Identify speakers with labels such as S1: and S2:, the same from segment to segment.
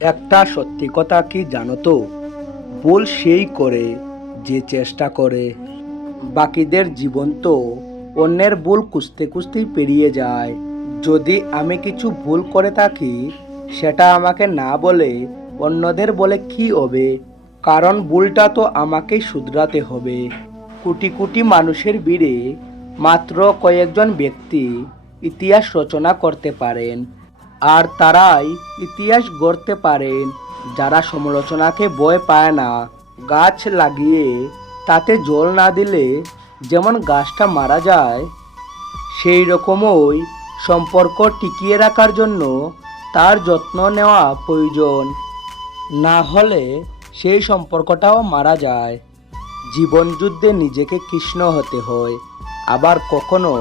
S1: একটা সত্যি কথা কি জানো তো? ভুল সেই করে, যে চেষ্টা করে। বাকিদের জীবন তো অন্যের ভুল খুঁজতে খুঁজতেই পেরিয়ে যায়। যদি আমি কিছু ভুল করে থাকি, সেটা আমাকে না বলে অন্যদের বলে কি হবে? কারণ ভুলটা তো আমাকেই শুধরাতে হবে। কোটি কোটি মানুষের ভিড়ে মাত্র কয়েকজন ব্যক্তি ইতিহাস রচনা করতে পারেন। আর তারাই ইতিহাস গড়তে পারেন। যারা সমালোচনাকে ভয় পায় না, গাছ লাগিয়ে তাতে জল না দিলে যেমন গাছটা মারা যায়, সেই রকমই সম্পর্ক টিকিয়ে রাখার জন্য তার যত্ন নেওয়া প্রয়োজন। না হলে সেই সম্পর্কটাও মারা যায়। জীবন যুদ্ধে নিজেকে কৃষ্ণ হতে হয়, আবার কখনো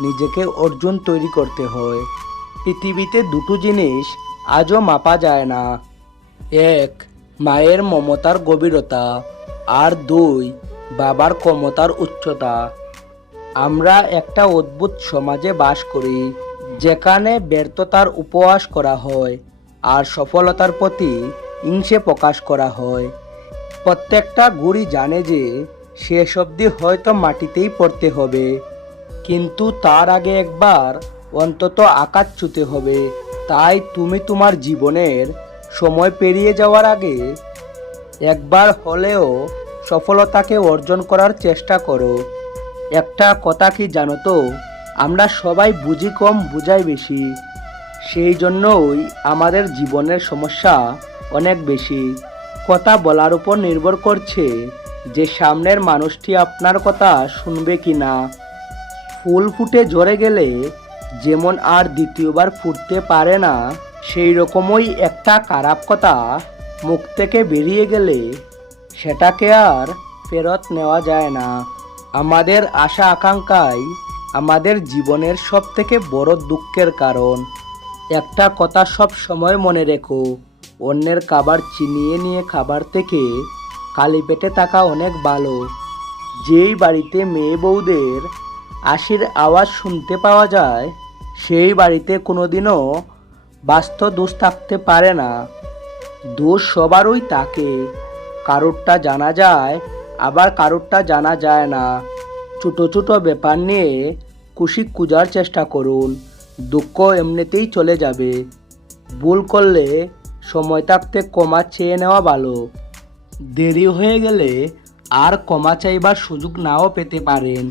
S1: নিজেকে অর্জুন তৈরি করতে হয়। পৃথিবীতে দুটো জিনিস আজও মাপা যায় না। এক, মায়ের মমতার গভীরতা। আর দুই, বাবার ক্ষমতার উচ্চতা। আমরা একটা অদ্ভুত সমাজে বাস করি, যেখানে ব্যর্থতার উপহাস করা হয় আর সফলতার প্রতি হিংসে প্রকাশ করা হয়। প্রত্যেকটা গুড়ি জানে যে শেষ অবধি হয়তো মাটিতেই পড়তে হবে। কিন্তু তার আগে একবার অন্তত আকাশ ছুতে হবে। তাই তুমি তোমার জীবনের সময় পেরিয়ে যাওয়ার আগে একবার হলেও সফলতাকে অর্জন করার চেষ্টা করো। একটা কথা কি জানো তো? আমরা সবাই বুঝি কম, বুঝাই বেশি। সেই জন্যই আমাদের জীবনের সমস্যা অনেক বেশি। কথা বলার উপর নির্ভর করছে যে সামনের মানুষটি আপনার কথা শুনবে কি না ফুল ফুটে ঝরে গেলে যেমন আর দ্বিতীয়বার ফুটতে পারে না, সেই রকমই একটা খারাপ কথা মুখ থেকে বেরিয়ে গেলে সেটাকে আর ফেরত নেওয়া যায় না। আমাদের আশা আকাঙ্ক্ষাই আমাদের জীবনের সব থেকে বড় দুঃখের কারণ। একটা কথা সব সময় মনে রেখো, অন্যের খাবার চিনিয়ে নিয়ে খাবার থেকে খালি পেটে থাকা অনেক ভালো। যেই বাড়িতে মেয়ে বউদের আশির আওয়াজ শুনতে পাওয়া যায়, সেই বাড়িতে কোনোদিনও বাস্তব দোষ থাকতে পারে না। দোষ সবারই তাকে কারোরটা জানা যায়, আবার কারোরটা জানা যায় না। ছোটো ছোটো ব্যাপার নিয়ে খুশি খুঁজার চেষ্টা করুন, দুঃখ এমনিতেই চলে যাবে। ভুল করলে সময় থাকতে কমা চেয়ে নেওয়া ভালো। দেরি হয়ে গেলে আর কমা চাইবার সুযোগ নাও পেতে পারেন।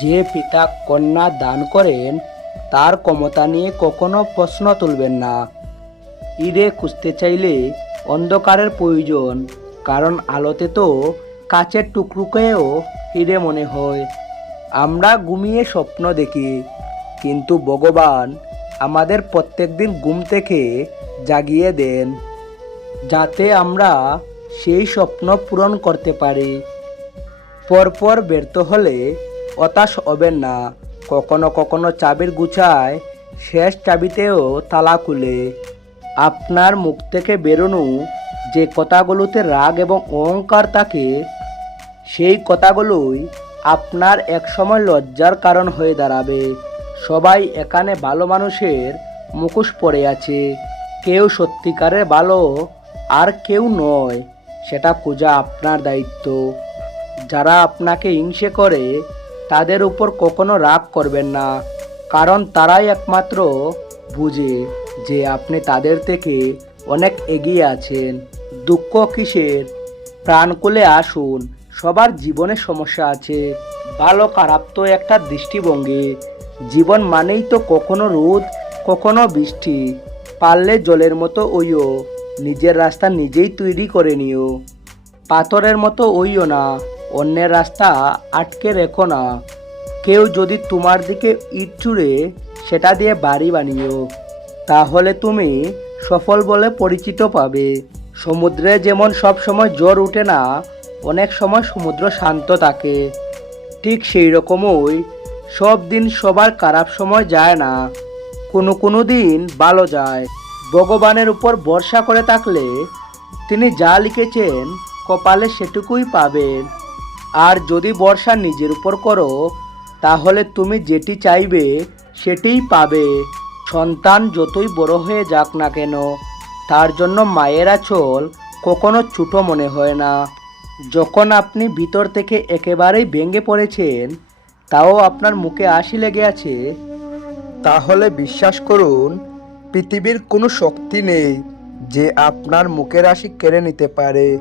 S1: যে পিতা কন্যা দান করেন, তার ক্ষমতা নিয়ে কখনো প্রশ্ন তুলবেন না। ঈদে খুঁজতে চাইলে অন্ধকারের প্রয়োজন, কারণ আলোতে তো কাচের টুকরুকেও হিরে মনে হয়। আমরা ঘুমিয়ে স্বপ্ন দেখি, কিন্তু ভগবান আমাদের প্রত্যেক দিন ঘুম থেকে জাগিয়ে দেন, যাতে আমরা সেই স্বপ্ন পূরণ করতে পারি। পরপর ব্যর্থ হলে হতাশ হবেন না। কখনো কখনো চাবির গুছায় শেষ চাবিতেও তালা খুলে। আপনার মুখ থেকে বেরোনো যে কথাগুলোতে রাগ এবং অহংকার থাকে, সেই কথাগুলোই আপনার একসময় লজ্জার কারণ হয়ে দাঁড়াবে। সবাই এখানে ভালো মানুষের মুখোশ পড়ে আছে। কেউ সত্যিকারের ভালো, আর কেউ নয়, সেটা খোঁজা আপনার দায়িত্ব। যারা আপনাকে হিংসে করে তাদের উপর কখনো রাগ করবেন না, কারণ তারাই একমাত্র বুঝে যে আপনি তাদের থেকে অনেক এগিয়ে আছেন। দুঃখ কিসের? প্রাণ খুলে আসুন, সবার জীবনে সমস্যা আছে। ভালো খারাপ তো একটা দৃষ্টিভঙ্গি। জীবন মানেই তো কখনো রোদ, কখনো বৃষ্টি। পারলে জলের মতো ওইও, নিজের রাস্তা নিজেই তৈরি করে নিও। পাথরের মতো ওইও না। অন্যের রাস্তা আটকে রেখো না। কেউ যদি তোমার দিকে ইট ছুঁড়ে সেটা দিয়ে বাড়ি বানিও, তাহলে তুমি সফল বলে পরিচিত পাবে। সমুদ্রে যেমন সব সময় জ্বর ওঠে না, অনেক সময় সমুদ্র শান্ত থাকে। ঠিক সেই রকমই সব দিন সবার খারাপ সময় যায় না। কোনো কোনো দিন ভালো যায়। ভগবানের উপর ভরসা করে থাকলে তিনি যা লিখেছেন কপালে সেটুকুই পাবেন। আর যদি বর্ষা নিজের উপর করো, তাহলে তুমি যেটি চাইবে, সেটিই পাবে। সন্তান যতই বড় হয়ে যাক না কেন, তার জন্য মায়ের আঁচল কখনো ছুটো মনে হয় না। যখন আপনি ভিতর থেকে একেবারেই ভেঙে পড়েছেন, তাও আপনার মুখে হাসি লেগে আছে। তাহলে বিশ্বাস করুন, পৃথিবীর কোনো শক্তি নেই যে আপনার মুখের হাসি কেড়ে নিতে পারে।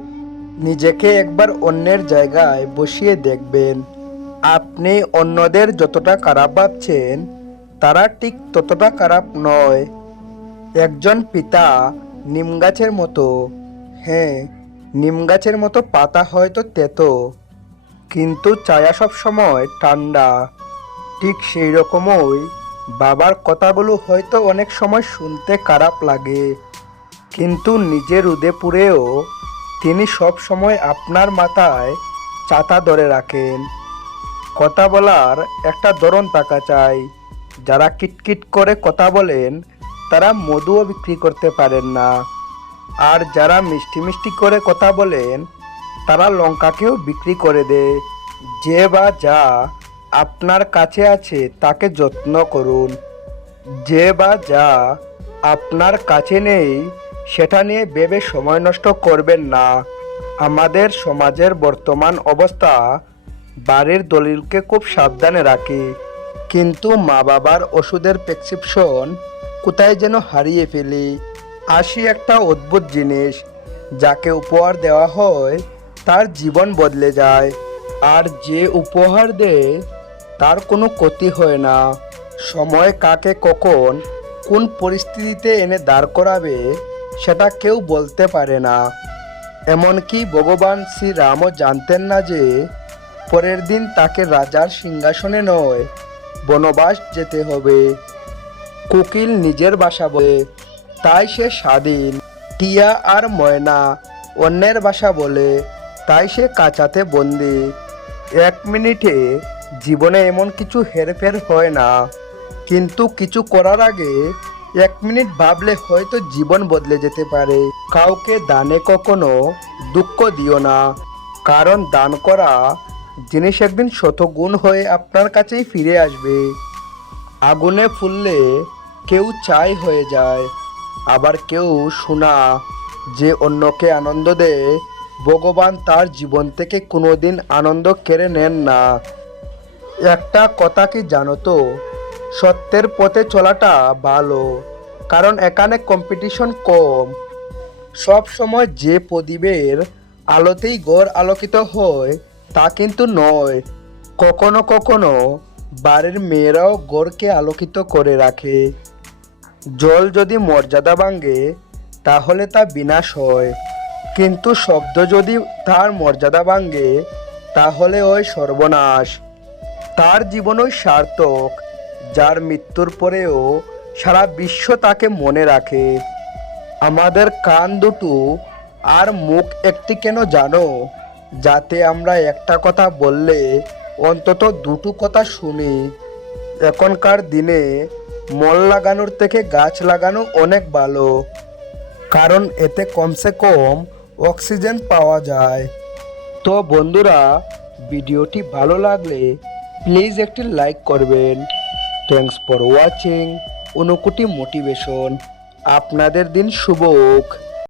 S1: নিজেকে একবার অন্যের জায়গায় বসিয়ে দেখবেন। আপনি অন্যদের যতটা খারাপ ভাবছেন, তারা ঠিক ততটা খারাপ নয়। একজন পিতা নিম গাছের মতো হ্যাঁ নিম গাছের মতো পাতা হয়তো তেতো, কিন্তু ছায়া সব সময় ঠান্ডা। ঠিক সেই রকমই বাবার কথাগুলো হয়তো অনেক সময় শুনতে খারাপ লাগে, কিন্তু নিজের উদয়পুরেও তিনি সব সময় আপনার মাথায় চাতা ধরে রাখেন। কথা বলার একটা ধরন থাকা চাই। যারা কিটকিট করে কথা বলেন, তারা মধুও বিক্রি করতে পারেন না। আর যারা মিষ্টি মিষ্টি করে কথা বলেন, তারা লঙ্কাকেও বিক্রি করে দেয় যে বা যা আপনার কাছে আছে, তাকে যত্ন করুন। যে বা যা আপনার কাছে নেই সেটা নিয়ে ভেবে সময় নষ্ট করবেন না। আমাদের সমাজের বর্তমান অবস্থা বাড়ির দলিলকে খুব সাবধানে রাখে। কিন্তু মা বাবার ওষুধের প্রেসক্রিপশন কোথায় যেন হারিয়ে ফেলি। আসি একটা অদ্ভুত জিনিস, যাকে উপহার দেওয়া হয় তার জীবন বদলে যায়। আর যে উপহার দেয় তার কোনো ক্ষতি হয় না। সময় কাকে কখন কোন পরিস্থিতিতে এনে দাঁড় করাবে সেটা কেউ বলতে পারে না। এমনকি ভগবান শ্রীরামও জানতেন না যে, পরের দিন তাকে রাজার সিংহাসনে নয়, বনবাস যেতে হবে। কোকিল নিজের বাসা বলে, তাই সে স্বাধীন। টিয়া আর ময়না অন্যের বাসা বলে, তাই সে কাঁচাতে বন্দি। এক মিনিটে জীবনে এমন কিছু হেরফের হয় না। কিন্তু কিছু করার আগে এক মিনিট ভাবলে হয়তো জীবন বদলে যেতে পারে। কাউকে দানে কখনো দুঃখ দিও না। কারণ দান করা জিনিস একদিন শতগুণ হয়ে আপনার কাছেই ফিরে আসবে। আগুনে ফুললে কেউ চাই হয়ে যায়। আবার কেউ শোনা যে অন্যকে আনন্দ দেয়, ভগবান তার জীবন থেকে কোনোদিন আনন্দ কেড়ে নেন না। একটা কথা কি জানো তো? সত্যের পথে চলাটা ভালো, কারণ এখানে কম্পিটিশন কম। সব সময় যে প্রদীপের আলোতেই গড় আলোকিত হয়, তা কিন্তু নয়। কখনো কখনো বাড়ির মেয়েরাও গড়কে আলোকিত করে রাখে। জল যদি মর্যাদা ভাঙে, তাহলে তা বিনাশ হয়। কিন্তু শব্দ যদি তার মর্যাদা ভাঙে, তাহলে ওই সর্বনাশ। তার জীবনই সার্থক। যার মৃত্যুর পরেও সারা বিশ্ব তাকে মনে রাখে। আমাদের কান দুটো আর মুখ একটি কেন জানো? যাতে আমরা একটা কথা বললে অন্তত দুটো কথা শুনি। এখনকার দিনে মল লাগানোর থেকে গাছ লাগানো অনেক ভালো, কারণ এতে কমসে কম অক্সিজেন পাওয়া যায়। তো বন্ধুরা, ভিডিওটি ভালো লাগলে প্লিজ একটি লাইক করবেন। Thanks for watching Anukuti motivation আপনাদের দিন শুভ হোক